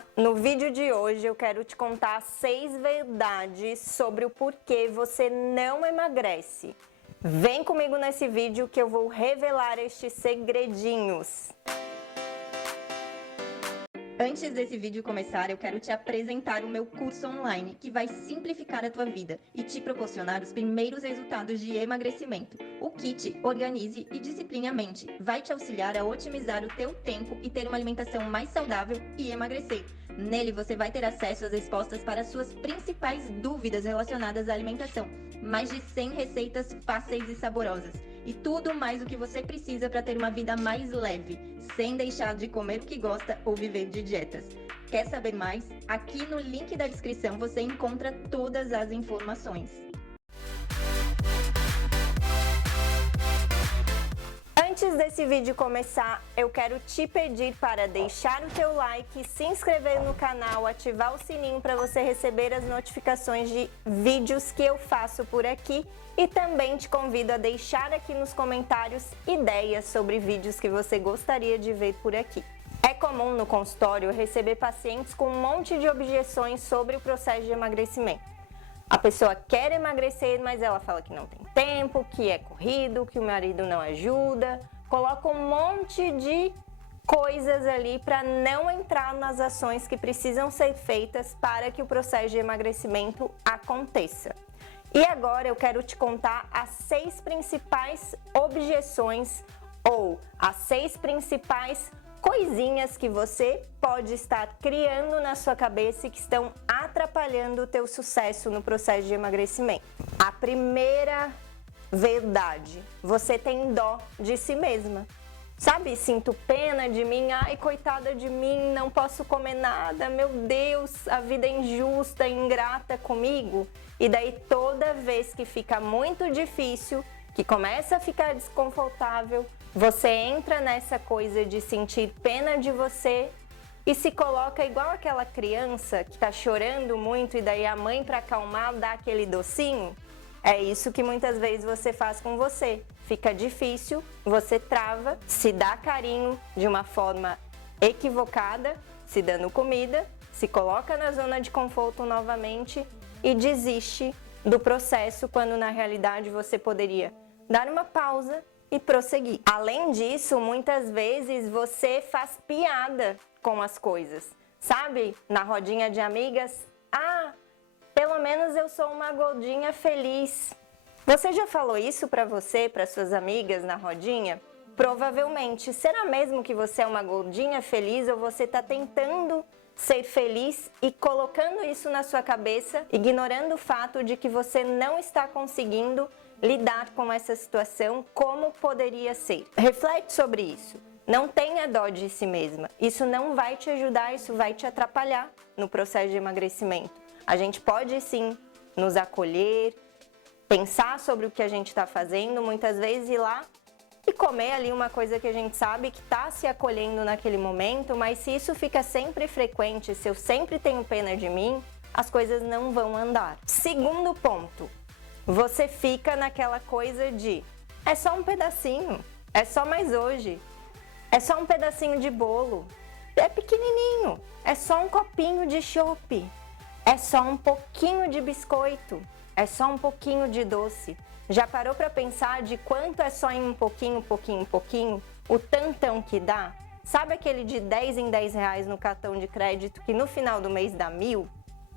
Olá! No vídeo de hoje eu quero te contar 6 verdades sobre o porquê você não emagrece. Vem comigo nesse vídeo que eu vou revelar estes segredinhos. Antes desse vídeo começar, eu quero te apresentar o meu curso online, que vai simplificar a tua vida e te proporcionar os primeiros resultados de emagrecimento. O kit Organize e Discipline a Mente vai te auxiliar a otimizar o teu tempo e ter uma alimentação mais saudável e emagrecer. Nele você vai ter acesso às respostas para as suas principais dúvidas relacionadas à alimentação, mais de 100 receitas fáceis e saborosas, e tudo mais o que você precisa para ter uma vida mais leve, sem deixar de comer o que gosta ou viver de dietas. Quer saber mais? Aqui no link da descrição você encontra todas as informações. Antes desse vídeo começar, eu quero te pedir para deixar o teu like, se inscrever no canal, ativar o sininho para você receber as notificações de vídeos que eu faço por aqui, e também te convido a deixar aqui nos comentários ideias sobre vídeos que você gostaria de ver por aqui. É comum no consultório receber pacientes com um monte de objeções sobre o processo de emagrecimento. A pessoa quer emagrecer, mas ela fala que não tem tempo, que é corrido, que o marido não ajuda, coloca um monte de coisas ali para não entrar nas ações que precisam ser feitas para que o processo de emagrecimento aconteça. E agora eu quero te contar as 6 principais objeções ou as 6 principais coisinhas que você pode estar criando na sua cabeça e que estão atrapalhando o teu sucesso no processo de emagrecimento. A primeira verdade: você tem dó de si mesma. Sabe, sinto pena de mim, ai, coitada de mim, não posso comer nada, meu Deus, a vida é injusta, ingrata comigo. E daí toda vez que fica muito difícil, que começa a ficar desconfortável, você entra nessa coisa de sentir pena de você e se coloca igual aquela criança que tá chorando muito e daí a mãe, para acalmar, dá aquele docinho. É isso que muitas vezes você faz com você. Fica difícil, você trava, se dá carinho de uma forma equivocada, se dando comida, se coloca na zona de conforto novamente e desiste do processo, quando na realidade você poderia dar uma pausa e prosseguir. Além disso, muitas vezes você faz piada com as coisas. Sabe, na rodinha de amigas, pelo menos eu sou uma gordinha feliz. Você já falou isso para você, para suas amigas na rodinha? Provavelmente. Será mesmo que você é uma gordinha feliz ou você está tentando ser feliz e colocando isso na sua cabeça, ignorando o fato de que você não está conseguindo lidar com essa situação como poderia ser? Reflete sobre isso. Não tenha dó de si mesma. Isso não vai te ajudar, isso vai te atrapalhar no processo de emagrecimento. A gente pode sim nos acolher, pensar sobre o que a gente está fazendo, muitas vezes ir lá e comer ali uma coisa que a gente sabe que está se acolhendo naquele momento, mas se isso fica sempre frequente, se eu sempre tenho pena de mim, as coisas não vão andar. Segundo ponto, você fica naquela coisa de é só um pedacinho, é só mais hoje, é só um pedacinho de bolo, é pequenininho, é só um copinho de chopp, é só um pouquinho de biscoito, é só um pouquinho de doce. Já parou para pensar de quanto é só em um pouquinho, o tantão que dá? Sabe aquele de 10 em 10 reais no cartão de crédito que no final do mês dá 1.000?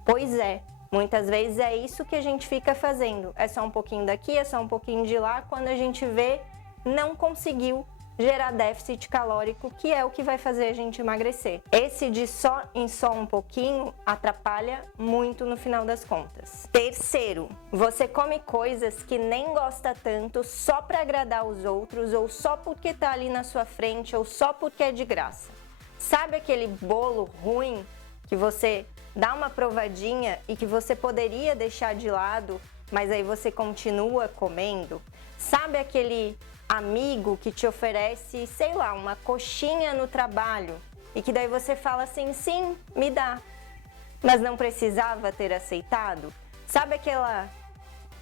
Pois é, muitas vezes é isso que a gente fica fazendo. É só um pouquinho daqui, é só um pouquinho de lá, quando a gente vê, não conseguiu gerar déficit calórico, que é o que vai fazer a gente emagrecer. Esse de só em só um pouquinho atrapalha muito no final das contas. Terceiro, você come coisas que nem gosta tanto só para agradar os outros, ou só porque tá ali na sua frente, ou só porque é de graça. Sabe aquele bolo ruim que você dá uma provadinha e que você poderia deixar de lado, mas aí você continua comendo? Sabe aquele amigo que te oferece, sei lá, uma coxinha no trabalho e que daí você fala assim, sim, me dá, mas não precisava ter aceitado? Sabe aquela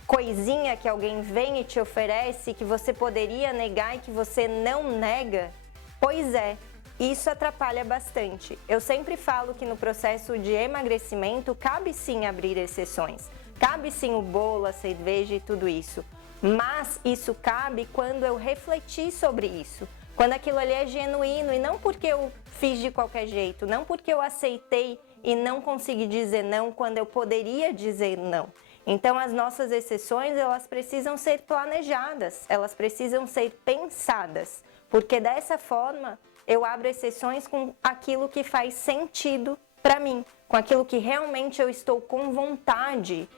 coisinha que alguém vem e te oferece que você poderia negar e que você não nega? Pois é, isso atrapalha bastante. Eu sempre falo que no processo de emagrecimento cabe sim abrir exceções, cabe sim o bolo, a cerveja e tudo isso, mas isso cabe quando eu refletir sobre isso, quando aquilo ali é genuíno e não porque eu fiz de qualquer jeito, não porque eu aceitei e não consegui dizer não quando eu poderia dizer não. Então as nossas exceções, elas precisam ser planejadas, elas precisam ser pensadas, porque dessa forma eu abro exceções com aquilo que faz sentido para mim, com aquilo que realmente eu estou com vontade,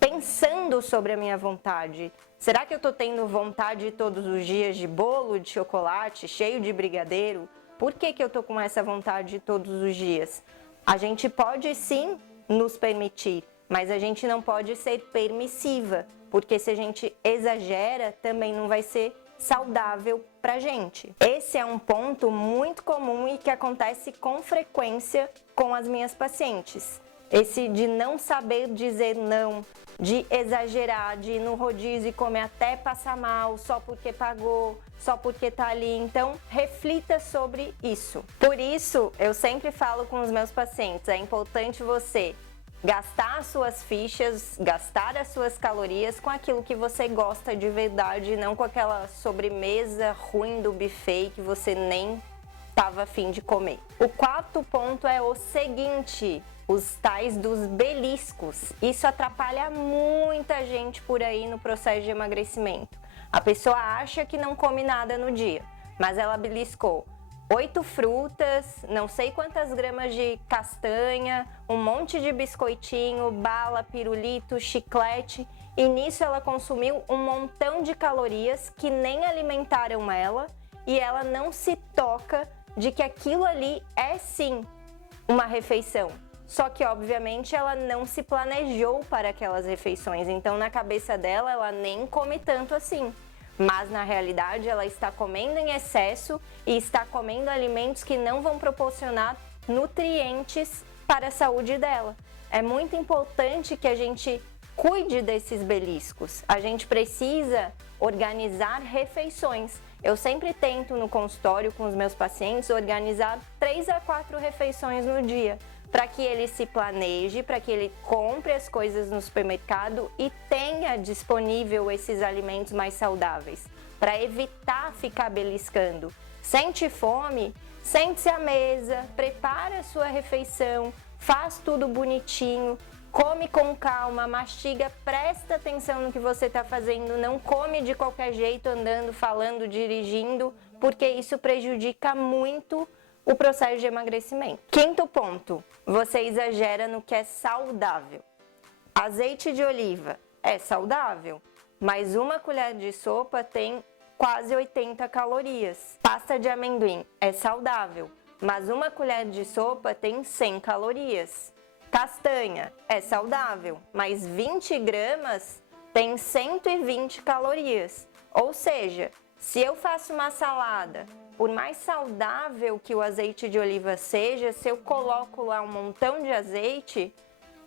pensando sobre a minha vontade. Será que eu estou tendo vontade todos os dias de bolo, de chocolate, cheio de brigadeiro? Por que eu estou com essa vontade todos os dias? A gente pode sim nos permitir, mas a gente não pode ser permissiva, porque se a gente exagera, também não vai ser saudável pra gente. Esse é um ponto muito comum e que acontece com frequência com as minhas pacientes. Esse de não saber dizer não, de exagerar, de ir no rodízio e comer até passar mal só porque pagou, só porque tá ali. Então, reflita sobre isso. Por isso, eu sempre falo com os meus pacientes, é importante você gastar as suas fichas, gastar as suas calorias com aquilo que você gosta de verdade, não com aquela sobremesa ruim do buffet que você nem estava a fim de comer. O quarto ponto é o seguinte: os tais dos beliscos. Isso atrapalha muita gente por aí no processo de emagrecimento. A pessoa acha que não come nada no dia, mas ela beliscou 8 frutas, não sei quantas gramas de castanha, um monte de biscoitinho, bala, pirulito, chiclete, e nisso ela consumiu um montão de calorias que nem alimentaram ela, e ela não se toca de que aquilo ali é sim uma refeição. Só que, obviamente, ela não se planejou para aquelas refeições, então na cabeça dela ela nem come tanto assim. Mas na realidade ela está comendo em excesso e está comendo alimentos que não vão proporcionar nutrientes para a saúde dela. É muito importante que a gente cuide desses beliscos. A gente precisa organizar refeições. Eu sempre tento no consultório com os meus pacientes organizar 3 a 4 refeições no dia, para que ele se planeje, para que ele compre as coisas no supermercado e tenha disponível esses alimentos mais saudáveis, para evitar ficar beliscando. Sente fome? Sente-se à mesa, prepara a sua refeição, faz tudo bonitinho, come com calma, mastiga, presta atenção no que você está fazendo, não come de qualquer jeito, andando, falando, dirigindo, porque isso prejudica muito o processo de emagrecimento. Quinto ponto, você exagera no que é saudável. Azeite de oliva é saudável, mas uma colher de sopa tem quase 80 calorias. Pasta de amendoim é saudável, mas uma colher de sopa tem 100 calorias. Castanha é saudável, mas 20 gramas tem 120 calorias. Ou seja, se eu faço uma salada, por mais saudável que o azeite de oliva seja, se eu coloco lá um montão de azeite,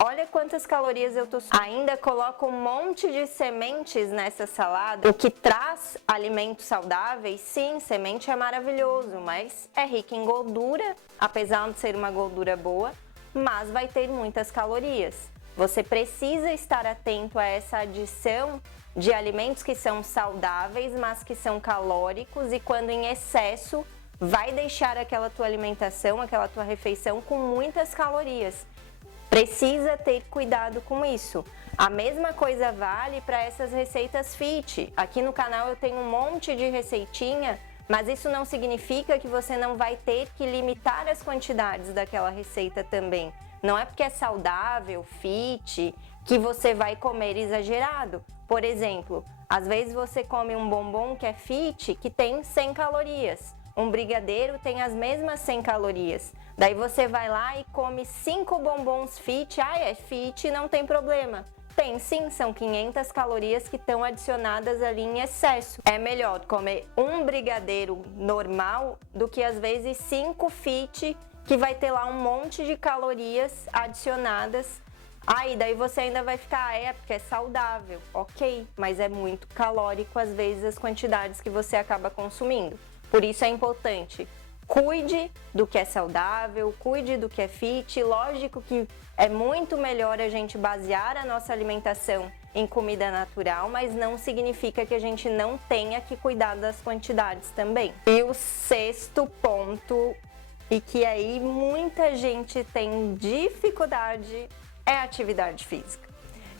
olha quantas calorias eu tô. Ainda coloco um monte de sementes nessa salada, o que traz alimentos saudáveis. Sim, semente é maravilhoso, mas é rico em gordura, apesar de ser uma gordura boa, mas vai ter muitas calorias. Você precisa estar atento a essa adição de alimentos que são saudáveis, mas que são calóricos, e quando em excesso vai deixar aquela tua alimentação, aquela tua refeição com muitas calorias. Precisa ter cuidado com isso. A mesma coisa vale para essas receitas fit. Aqui no canal eu tenho um monte de receitinha, mas isso não significa que você não vai ter que limitar as quantidades daquela receita também. Não é porque é saudável, fit, que você vai comer exagerado. Por exemplo, às vezes você come um bombom que é fit, que tem 100 calorias. Um brigadeiro tem as mesmas 100 calorias. Daí você vai lá e come 5 bombons fit. Ah, é fit, não tem problema. Tem sim, são 500 calorias que estão adicionadas ali em excesso. É melhor comer um brigadeiro normal do que às vezes 5 fit, que vai ter lá um monte de calorias adicionadas. E daí você ainda vai ficar, porque é saudável. Ok, mas é muito calórico às vezes as quantidades que você acaba consumindo. Por isso é importante cuide do que é saudável, cuide do que é fit. Lógico que é muito melhor a gente basear a nossa alimentação em comida natural, mas não significa que a gente não tenha que cuidar das quantidades também. E o sexto ponto, e que aí muita gente tem dificuldade, é a atividade física.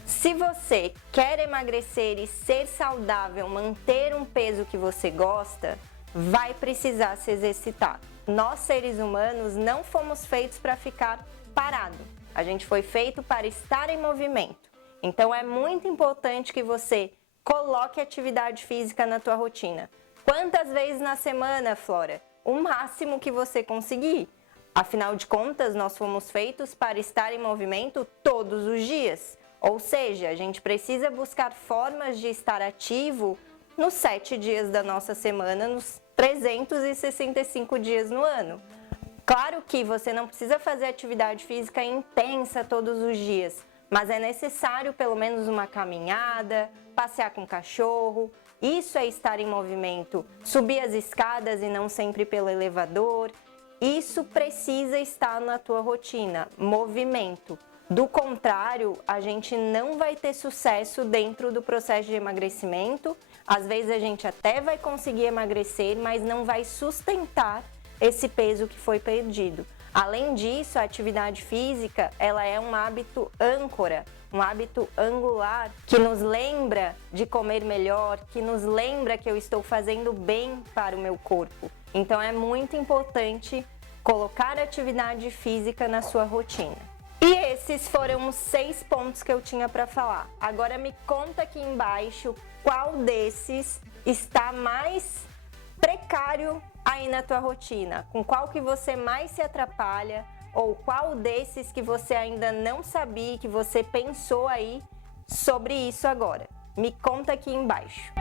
Se você quer emagrecer e ser saudável, manter um peso que você gosta, vai precisar se exercitar. Nós, seres humanos, não fomos feitos para ficar parado. A gente foi feito para estar em movimento. Então é muito importante que você coloque atividade física na tua rotina. Quantas vezes na semana, Flora? O máximo que você conseguir. Afinal de contas, nós fomos feitos para estar em movimento todos os dias. Ou seja, a gente precisa buscar formas de estar ativo nos 7 dias da nossa semana, nos 365 dias no ano. Claro que você não precisa fazer atividade física intensa todos os dias, mas é necessário pelo menos uma caminhada, passear com o cachorro. Isso é estar em movimento. Subir as escadas e não sempre pelo elevador. Isso precisa estar na tua rotina, movimento. Do contrário, a gente não vai ter sucesso dentro do processo de emagrecimento. Às vezes a gente até vai conseguir emagrecer, mas não vai sustentar esse peso que foi perdido. Além disso, a atividade física, ela é um hábito âncora, um hábito angular que nos lembra de comer melhor, que nos lembra que eu estou fazendo bem para o meu corpo. Então é muito importante colocar atividade física na sua rotina. E esses foram os 6 pontos que eu tinha para falar. Agora me conta aqui embaixo qual desses está mais precário aí na tua rotina, com qual que você mais se atrapalha, ou qual desses que você ainda não sabia, que você pensou aí sobre isso agora. Me conta aqui embaixo.